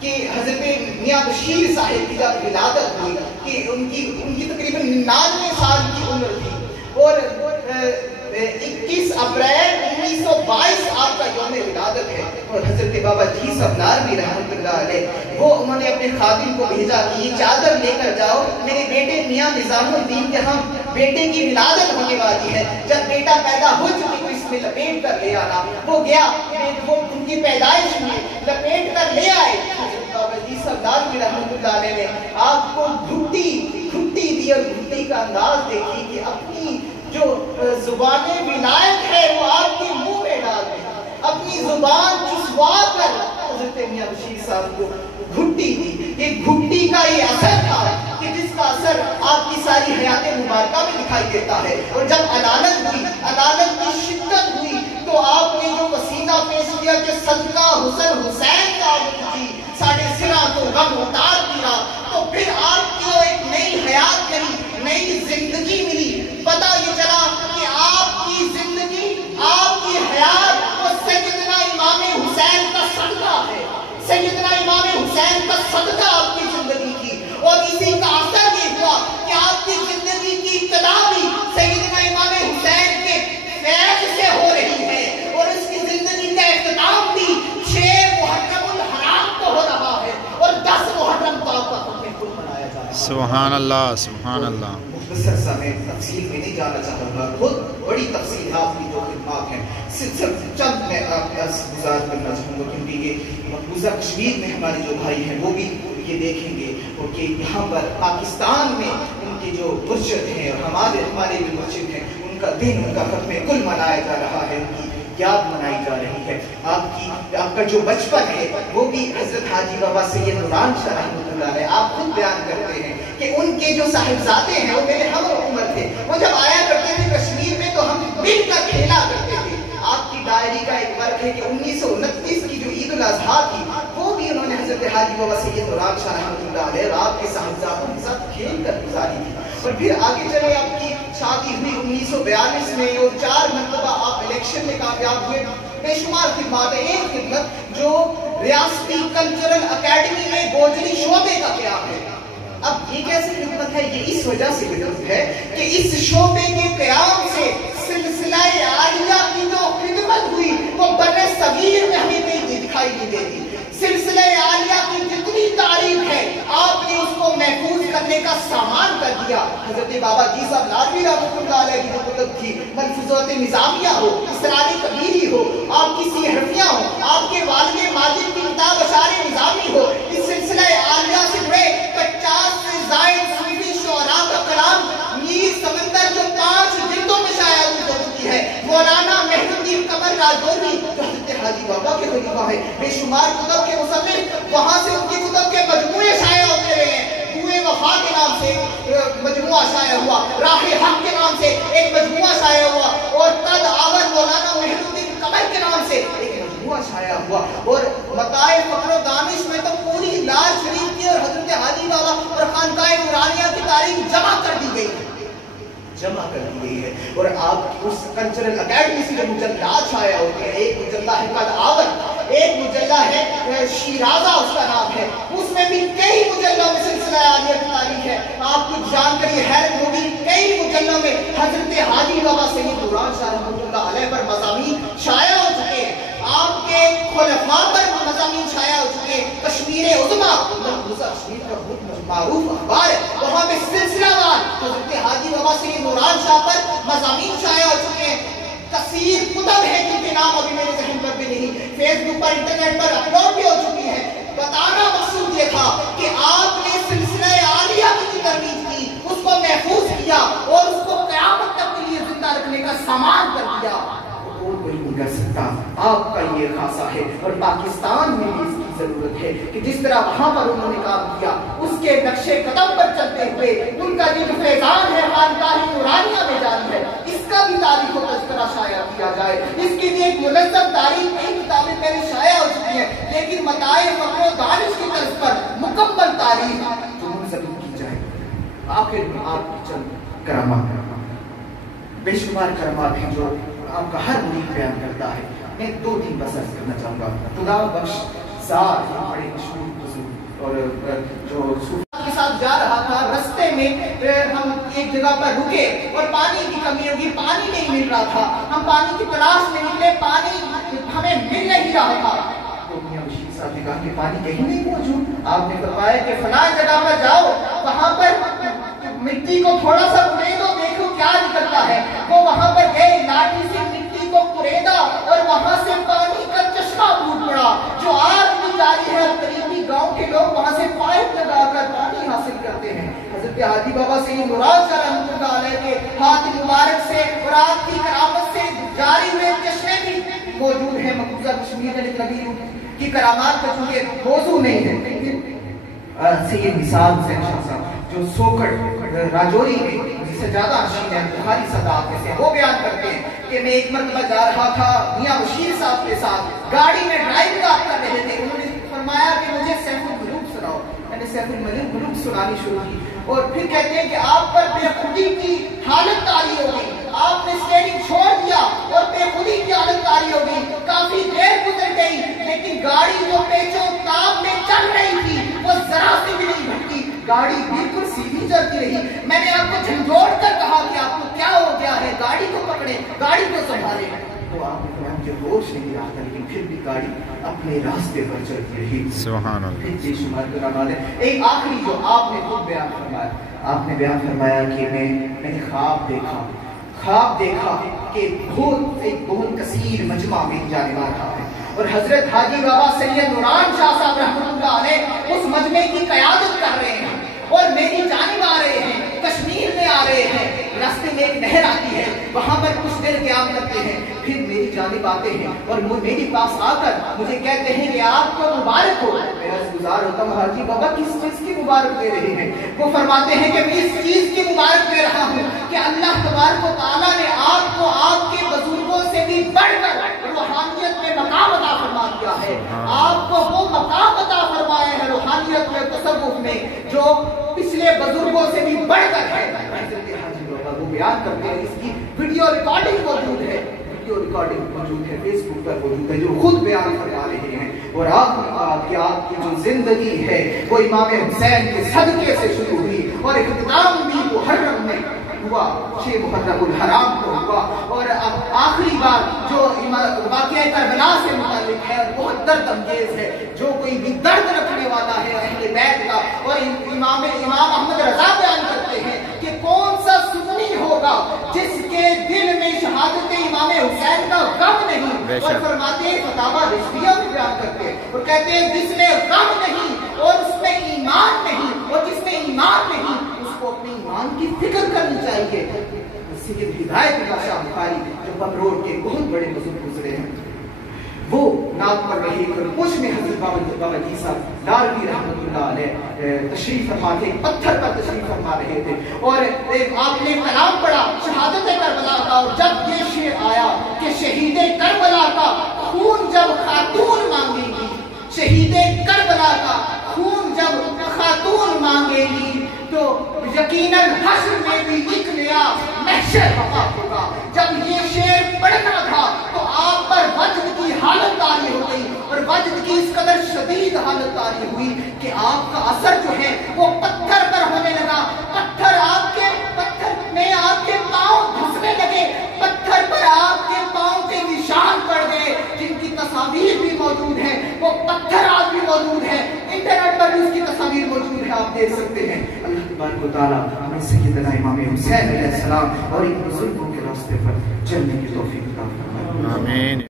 کہ حضرت میاں بشیر صاحب کی جب ولادت ہوئی کہ ان کی تقریباً 99 سال کی عمر تھی، اور 21 اپریل 1922 آپ کا یوم ولادت ہے، اور حضرت بابا جی سبنار بھی رحمۃ اللہ علیہ وہ انہوں نے اپنے خادم کو بھیجا کہ یہ چادر لے کر جاؤ میرے بیٹے میاں نظام الدین کے ہم بیٹے کی ولادت ہونے والی ہے، جب بیٹا پیدا ہو چکے تو اس میں لپیٹ کر لے آنا۔ وہ گیا، وہ ان کی پیدائش میں لپیٹ کر لے آئے۔ حضرت بابا جی سبنار بھی رحمۃ اللہ علیہ نے آپ کو گھٹی دی، اور گھٹی کا انداز دیکھی کہ اپنی جو زبان ولایت ہے وہ آپ کے منہ میں ڈال دیں، اپنی زبان چسوا کر حضرت میاں بشیر صاحب کو گھٹی دی۔ یہ گھٹی کا یہ اثر تھا کہ جس کا اثر آپ کی ساری حیات مبارکہ میں دکھائی دیتا ہے، اور جب عدالت ہوئی، عدالت کی شدت ہوئی تو آپ نے جو قصیدہ پیش کیا کہ صدقہ حسن حسین کا جی ساڑھے سرا تو غم اتار دیا، تو پھر آپ کو ایک نئی حیات ملی، نئی زندگی ملی۔ پتہ یہ چلا کہ آپ کی زندگی، آپ کی حیات وہ سیدنا امام حسین کا صدقہ ہے، سیدنا امام حسین کا صدقہ آپ کی زندگی کی، اور اسی کا اثر یہ ہوا کہ آپ کی زندگی کی ابتدا بھی سیدنا امام حسین کے فیض سے ہو رہی ہے، اور اس کی زندگی کا اختتام بھی 6 محرم الحرام کو ہو رہا ہے، اور 10 محرم کو آپ کا خود منایا جا رہا ہے۔ سبحان اللہ، سبحان اللہ۔ مختصر سا میں تفصیل میں نہیں جانا چاہوں گا، بہت بڑی تفصیل ہے آپ کی جو خدمات ہیں، صرف چند میں آپ کا گزار کرنا چاہوں گا، کیونکہ یہ مقبوضہ کشمیر میں ہمارے جو بھائی ہیں وہ بھی یہ دیکھیں گے، اور کہ یہاں پر پاکستان میں ان کے جو مرشد ہیں اور ہمارے بھی مرشد ہیں، ان کا دن، ان کا ختم کل منایا جا رہا ہے، ان کی یاد منائی جا رہی ہے۔ آپ کا جو بچپن ہے وہ بھی حضرت حاجی بابا سید نوران شاہ رحمۃ اللہ علیہ آپ خود بیان کرتے ہیں کہ ان کے جو صاحبزادے ہیں وہ میرے ہم عمر تھے، وہ جب آیا کرتے تھے کشمیر میں تو ہم مل کر کھیلا کرتے تھے۔ آپ کی ڈائری کا ایک ورق ہے کہ 1929 کی جو عید الاضحیٰ تھی وہ بھی انہوں نے حضرت حاجی بابا سید نوران شاہ رحمۃ اللہ علیہ اور آپ کے صاحبزادوں کے ساتھ کھیل کر گزاری تھی۔ اور پھر آگے چلے آپ کی شادی ہوئی 1942 میں، اور 4 مرتبہ آپ الیکشن میں کامیاب ہوئے۔ بے شمار خدمات ہے، ایک خدمت جو ریاستی کلچرل اکیڈمی میں گوجری شعبے کا قیام ہے۔ اب یہ کیسے خدمت ہے؟ یہ اس وجہ سے خدمت ہے کہ اس شعبے کے قیام سے سلسلہ عالیہ کی جو خدمت ہوئی وہ بر صغیر میں ہمیں کہیں دکھائی نہیں دیتی۔ سلسلہ عالیہ کی جتنی تعریف ہے آپ نے اس کو محفوظ کرنے کا سامان کر دیا۔ حضرت بابا جی صاحب ناروی رحمۃ اللہ علیہ کی جو کتب تھی، ملفوظات نظامیہ ہو، اسرار کبیری ہو، آپ کی سیحرفیاں ہو، آپ کے والد ماجد کی کتاب اشعار نظامی ہو، اس سلسلہ عالیہ سے جڑے 50 سے زائد صوفی شعراء کا کلام میر سمندر جو 5 جلدوں میں شائع ہو چکی ہے، مولانا مہر الدین قمر راجوری جو حضرت حاجی بابا کے خلیفہ ہے، بے شمار کتب کے مصنف، وہاں سے ان کی کتب کے مجموعے شائع ہوتے رہے ہیں۔ دوئے وفا کے نام سے مجموعہ شائع ہوا، راہ حق کے نام سے ایک مجموعہ شائع ہوا، اور تد آور مولانا مہر الدین قمر کے نام سے ایک مجموعہ شائع ہوا، اور متاع فقر و دانش میں تو پوری لال شریف کی اور حضرت حاجی بابا اور خانقاہ نورانیہ کی تاریخ جمع کر دی گئی ہے۔ اور آپ کی اس کلچرل اکیڈمی سے جو مجلات شائع ہوتے ہیں، ایک مجلہ ہے قد آور، ایک مجلہ ہے شیرازہ اس کا نام ہے، اس میں بھی کئی مجلوں میں سلسلہ عالیہ کی تاریخ ہے۔ آپ کچھ جان کر یہ حیرت ہوگی، کئی مجلوں میں حضرت حاجی بابا سید نوران شاہ رحمۃ اللہ علیہ پر مضامین شائع ہو چکے ہیں، آپ کے خلفاء پر مضامین شائع ہو چکے ہیں۔ کشمیر عظمیٰ کشمیر کا بہت معروف اخبار ہے، وہاں پہ سلسلہ وار حضرت حاجی بابا سید نوران شاہ پر مضامین شائع ہو چکے ہیں۔ کثیر کتب ہے جن کے نام ابھی میرے ذہن پر بھی نہیں، فیس بک پر انٹرنیٹ پر اپلوڈ بھی ہو چکی ہے۔ بتانا مقصود یہ تھا کہ آپ نے سلسلہ عالیہ کی ترویج کی، اس کو محفوظ کیا اور اس کو قیامت تک کے لیے زندہ رکھنے کا سامان کر دیا۔ اور کوئی نہیں کر سکتا، آپ کا یہ خاصہ ہے، اور پاکستان میں بھی اس کی ضرورت ہے کہ جس طرح وہاں پر انہوں نے کام کیا اس کے نقشے قدم پر چلتے ہوئے ان کا جو فیضان ہے خانقاہ نورانیہ میں جاری ہے، اس کا بھی تاریخ و تذکرہ شائع کیا جائے۔ اس کے لیے ایک منظم تاریخ کئی کتابیں پہلے شائع ہو چکی ہیں، لیکن متاع فقر و دانش کی طرز پر مکمل تاریخ جو منظم کی جائے۔ آخر میں آپ کی چند کرامات، بے شمار کرامات ہیں جو آپ کا ہر مرید بیان کرتا ہے، میں 2-3 بس عرض کرنا چاہوں گا۔ خدا بخش زاد بڑے مشہور اور جو کے ساتھ جا رہا تھا، رستے میں ہم ایک جگہ پر رکے اور پانی کی کمی ہوگی، پانی نہیں مل رہا تھا، ہم پانی کی تلاش میں نکلے، پانی ہمیں مل نہیں رہا تھا، تو میاں بشیر صاحب نے کہا کہ پانی کہیں نہیں موجود۔ آپ نے فرمایا کہ فلاں جگہ پر جاؤ، وہاں پر مٹی کو تھوڑا سا کریدو، دیکھو کیا نکلتا ہے۔ وہ وہاں پر گئے، لاٹھی سے مٹی کو کریدا اور وہاں سے پانی کا چشمہ پھوٹ پڑا جو آج بھی جاری ہے۔ قریبی گاؤں کے لوگ وہاں سے پائپ لگا کر پانی حاصل کرتے ہیں۔ حضرت حاجی بابا سید مراد شاہ رحمۃ اللہ علیہ کے ہاتھ مبارک سے اور آپ کی کرامت سے جاری ہوئے چشمے بھی موجود ہیں مقبوضہ کشمیر میں، لیکن ابھی کی کرامات کا چونکہ موضوع نہیں ہے۔ سید مثال حسین شاہ صاحب جو سوکڑ راجوری میں جس سے زیادہ نشین ہے، بخاری صداعت میں سے، وہ بیان کرتے ہیں کہ میں ایک مرتبہ جا رہا تھا میاں بشیر صاحب کے ساتھ، گاڑی میں ڈرائیو کر رہے تھے، انہوں نے فرمایا کہ مجھے سیف الملوک سناؤ، میں نے سیف الملوک سنانی شروع کی، اور پھر کہتے ہیں کہ آپ پر بے خودی کی حالت طاری ہو گئی، آپ نے اسٹیئرنگ چھوڑ دیا اور بے خودی کی حالت طاری ہو گئی، کافی دیر گزر گئی لیکن گاڑی جو پیچو تاب میں چل رہی تھی وہ ذرا سے بھی نہیں بھٹکی، گاڑی بالکل سیدھی چلتی رہی۔ میں نے آپ کو جھنجھوڑ کر کہا کہ آپ کو کیا ہو گیا ہے، گاڑی کو پکڑے، گاڑی کو سنبھالے، تو آپ نے کہا مجھے ہوش نہیں رہا تھا، لیکن پھر بھی گاڑی اپنے راستے پر چلتی رہی۔ سبحان اللہ۔ جی شمار کرنا ہے۔ ایک آخری جو آپ نے خود بیان فرمایا، آپ نے بیان فرمایا کہ میں نے خواب دیکھا کہ ایک بہت کثیر مجمع میں جانے والا ہے اور حضرت حاجی بابا سید نوران شاہ صاحب رحمۃ اللہ علیہ اس مجمع کی قیادت کر رہے ہیں اور میری جانب آ رہے ہیں، کشمیر میں آ رہے ہیں، راستے میں ایک نہر آتی ہے، وہاں پر کچھ دیر قیام کرتے ہیں، پھر میری جانب آتے ہیں اور میرے پاس آ کر مجھے کہتے ہیں کہ آپ کو مبارک ہو۔ میں عرض گزار ہوتا ہوں حاجی بابا کس چیز کی مبارک دے رہے ہیں؟ وہ فرماتے ہیں کہ میں اس چیز کی مبارک دے رہا ہوں کہ اللہ تبارک و تعالیٰ نے آپ کو آپ کے بزرگوں سے بھی بڑھ کر روحانیت میں مقام عطا فرما دیا ہے، آپ کو وہ مقام عطا فرمایا ہے روحانیت میں، تصوف میں، جو پچھلے بزرگوں سے بھی بڑھ کر ہے۔ وہ بیان کرتے ہیں، اس کی ویڈیو ریکارڈنگ موجود ہے، فیس بک پر موجود ہے، جو خود بیان کروا رہے ہیں، اور آپ نے کہا کہ آپ کی جو زندگی ہے وہ امام حسین کے صدقے سے شروع ہوئی اور اختتام بھی محرم میں ہوا، 6 محرم الحرام کو ہوا، اور آخری بار جو واقعہ کربلا سے متعلق ہے بہت درد انگیز ہے، جو کوئی بھی درد رکھنے والا ہے اہل بیت کا، اور امام احمد رضا بیان کرتے ہیں کہ کون سا سنی ہوگا جس کے دل میں شہادت امام حسین کا غم نہیں، اور فرماتے ہیں فتاوی رشدیہ میں بیان کرتے ہیں اور کہتے ہیں جس میں غم نہیں اور اس میں ایمان نہیں، اور جس میں ایمان نہیں اس کو اپنے ایمان کی فکر کرنی چاہیے۔ سید ہدایت اللہ شاہ بخاری جو پمروڈ کے بہت بڑے بزرگ گزرے ہیں، وہ نعت پڑھ رہے تھے، پوچھ میں حضرت بابا جی صاحب لاروی رحمۃ اللہ علیہ تشریف فرما تھے، پتھر پر تشریف فرما رہے تھے، اور آپ نے کلام پڑھا شہادت کربلا کا، اور جب یہ شعر آیا کہ شہید کربلا کا خون جب خاتون مانگے گی، شہید کربلا کا خون جب خاتون مانگے گی تو یقیناً حشر میں بھی ایک نیا محشر وقع ہوگا۔ جب یہ شعر پڑھنا تھا تو آپ پر وجد کی حالت طاری ہو گئی، اور وجد کی اس قدر شدید حالت طاری ہوئی کہ آپ کا اثر جو ہے وہ پتھر پر ہونے لگا، پتھر میں آپ کے پاؤں دھسنے لگے، پتھر پر آپ کے پاؤں کے نشان پڑ گئے، جن کی تصاویر بھی موجود ہیں، وہ پتھر آج بھی موجود ہے، انٹرنیٹ پر بھی اس کی تصاویر موجود ہے، آپ دیکھ سکتے ہیں۔ اللہ تبارک و تعالیٰ ہمیں سیدنا امام حسین علیہ السلام اور ان بزرگوں